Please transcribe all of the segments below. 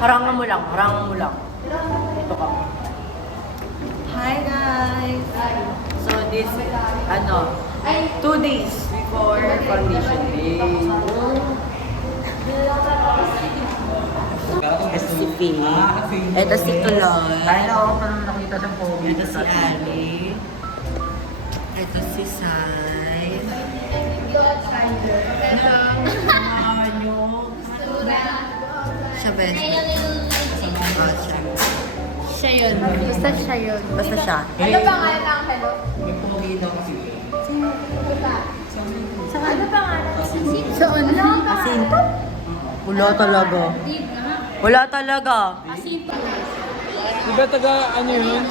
Harangan mo lang, harangan mo lang. Ito ka. Hi guys! So this, 2 days before foundation day. Ito si Faye. Ito si Chloe. Kaya ako pa nung nakita siyang pogi. Ito si Ali. Ito si Sai. Siya best. Siya yun. Basta siya yun. Basta siya. Ano pangalan ng hello? May pogi daw kasi. Ano pangalan? Sa ano? Asinto? Wala talaga. Wala talaga. Asinto. Diba taga ano yun?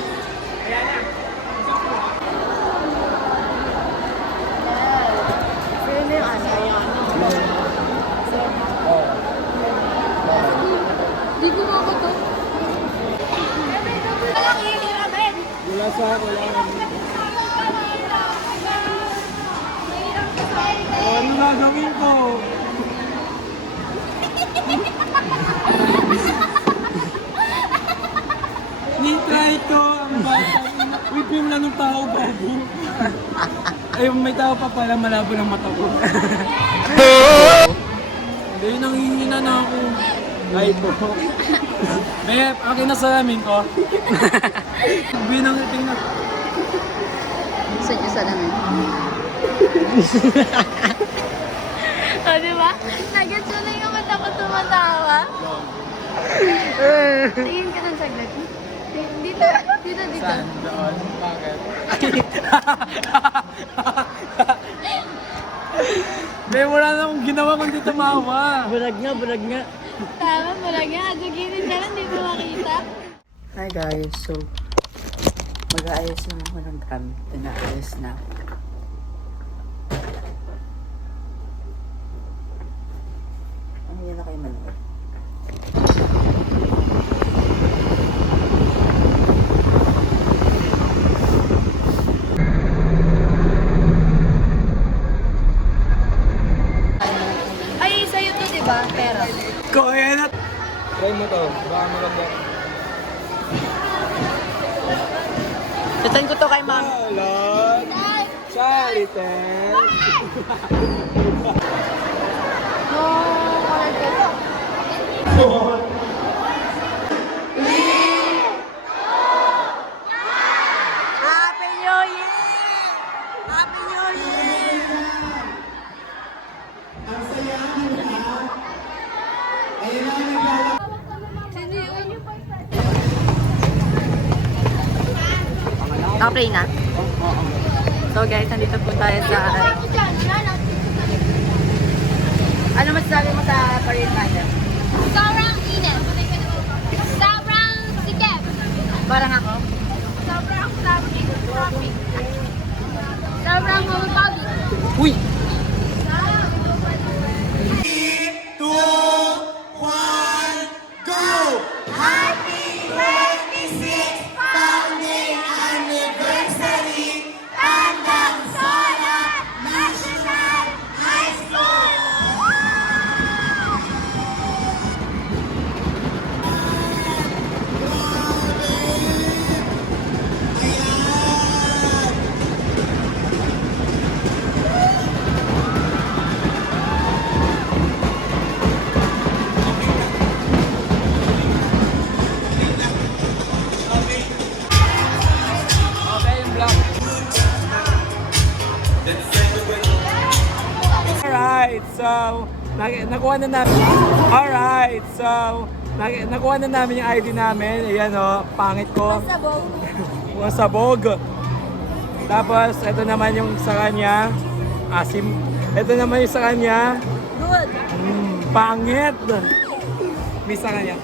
Sino yung ano? Di ko ako to. Walang hihiramin. Wala sa wala. Ano gagawin ko? Ni-try ko ang bata. Whipping lang ng tao bago. Ay, may tao pa pala, malabo ng mata ko. Hindi, nanghihina na ako. Ay po. Bep, akin na salamin ko. Binang tingnan. Gusto niyo sa namin? O, diba? Nagets mo na yung mata ko tumatawa. Tingin ka ng saglit. Dito. Saan? Doon? Bakit? Be, wala na akong ginawa kundi tumawa. Bulag nga. Tama, malagyan. Aduginin ka lang, di mo makita. Hi guys, so mag-aayos na ako ng gamit. Pinaayos na. Ano yan na kayo manood? Ay, sa'yo to, di ba? Pera. Kaya na. Try mo to. Baka maganda. Tutan ko to kay ma'am. Lord. Charity. Happy New Year! Happy New Year! Okay na? So guys, nandito po tayo sa... Ano masasabi mo sa parade natin? Sobrang init. Sobrang sikip. Parang ako? Sobrang traffic. Sobrang humapagod. Uy! Alright, so nakuha na namin. Alright, so nakuha na namin yung ID namin. Ayan o, pangit ko. Sabog. Sabog. Tapos, ito naman yung sa kanya. Asim. Ito naman yung sa kanya. Good. Pangit. May sa kanya.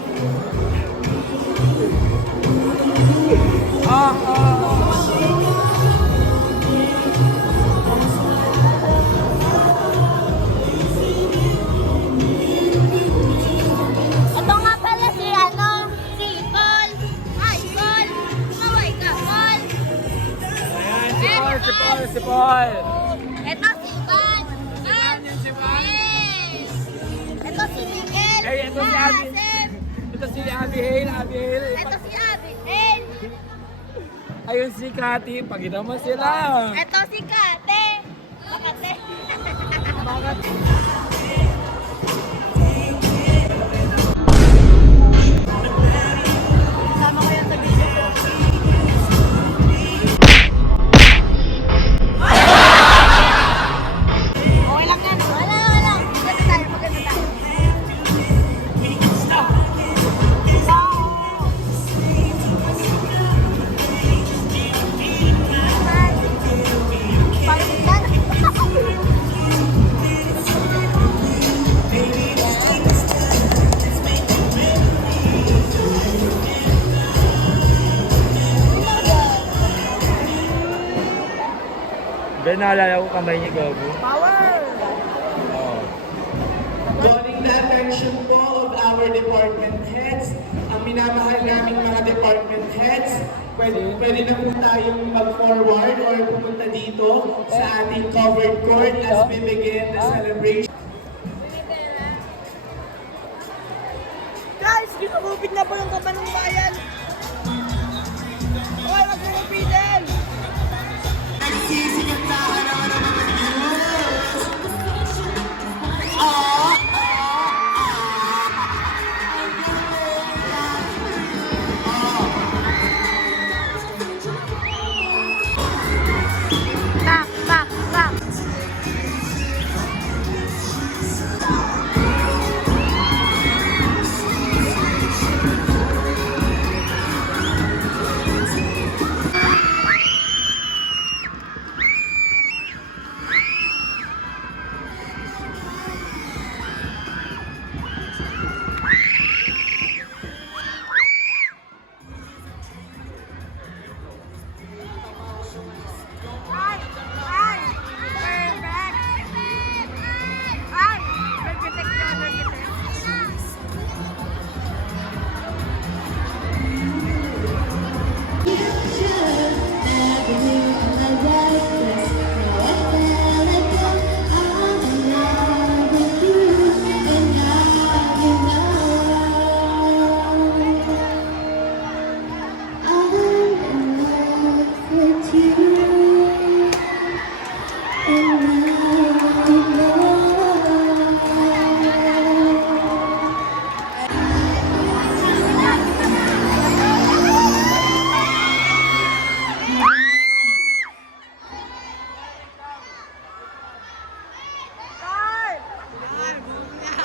Ito nga pala si Paul. Hi, Paul. Kaway ka, Paul. Ayan, si Paul. Ito si Van. Si Van. Yes. Ito si Miguel. Ay, ito si Abby. Asim. Ito si Abihail, Abihail. Ito si Abigail. Ayun si Kati, pagkita mo sila. Ito si Kate. Makate. Bakit? Sama ko yan sa video ko. Okay lang yan. Wala. Maganda tayo. Ben, naalala ko kamay ni Gogo. Power! Oo. Calling the attention po of our department heads, ang minamahal naming mga department heads, pwede na po tayong mag-forward or pumunta dito sa ating covered court as we begin the celebration. Guys, ginugupit na po yung kabanong bayan! Hoy, magkukupitin! Back.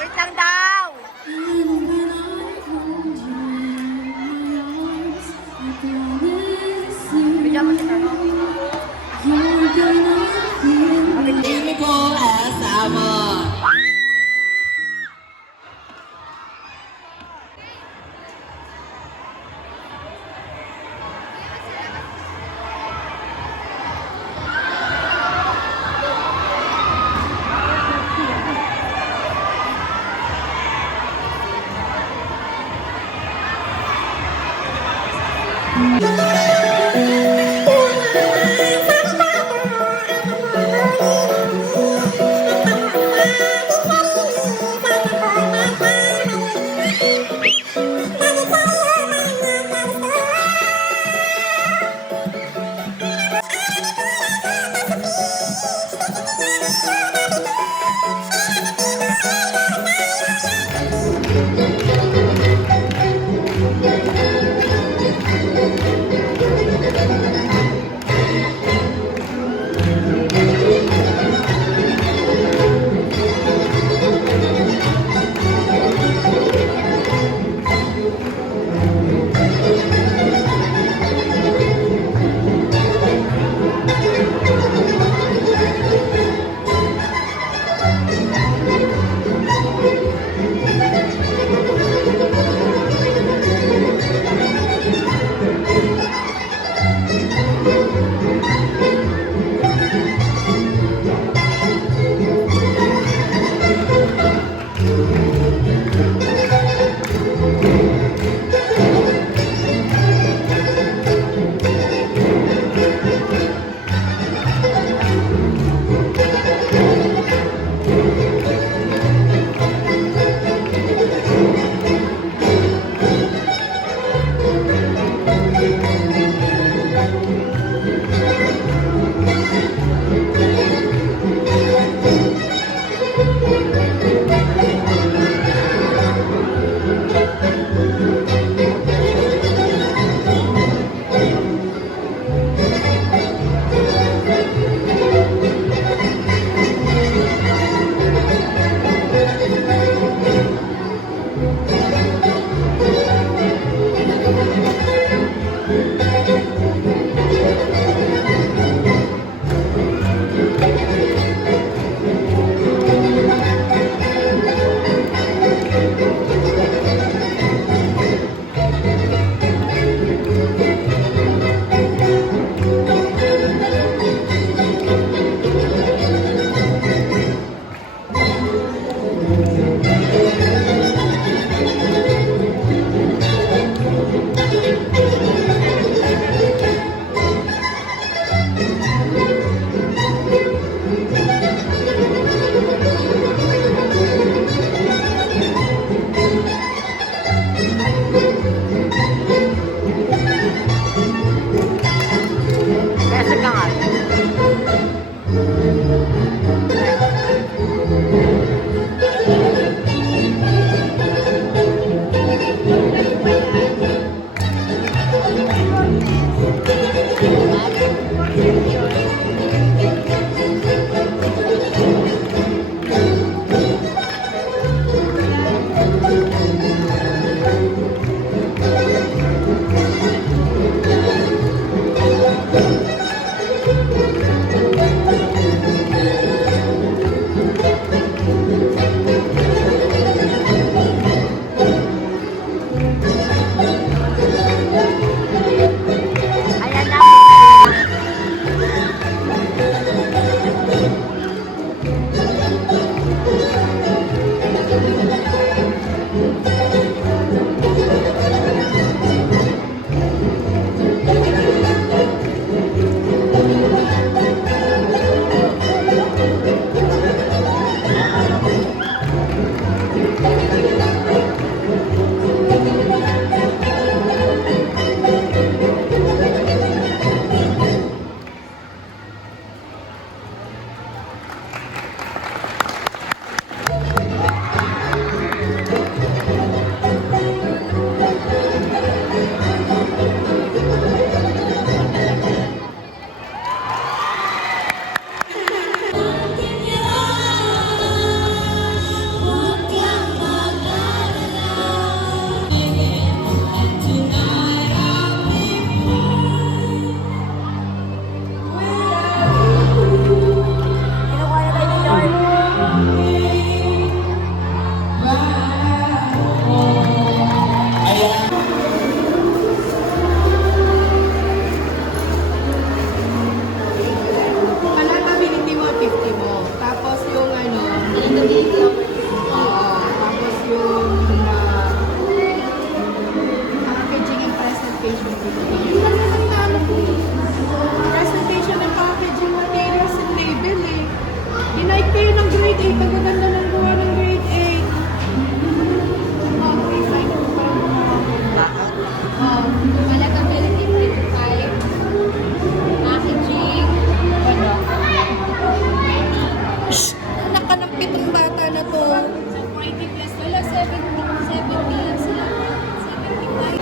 Wait lang daw! Bigyan mo si Carlo. Ini ko sama. Kaya ka nga. Ayan na. Palatability mo, 50 mo. Tapos yung ano, tapos yung packaging and presentation. Yun lang naman talo ko eh. Presentation and packaging materials and label eh. Denied kayo ng grade 8. Ang gaganda ng gawa ng grade 8. Okay, fine. Palatability 55. Packaging. Anak ka ng pitong bata na to. 90 plus. Wala, 70 lang sila. 75.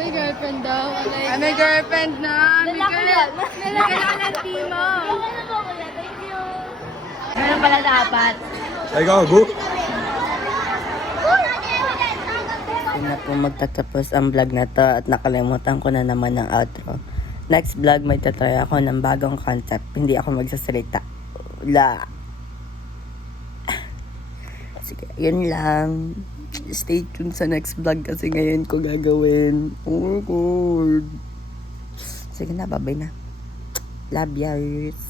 May girlfriend daw. May girlfriend na. Lalaki yan. Lalaki ng timo. Meron pala dapat. Ay, gago. Yun na po magtatapos ang vlog na to at nakalimutan ko na naman ang outro. Next vlog may tatry ako ng bagong concept. Hindi ako magsasalita. Wala. Sige, yun lang. Stay tuned sa next vlog kasi ngayon ko gagawin. Oh my God. Sige na, bye-bye na. Love yous.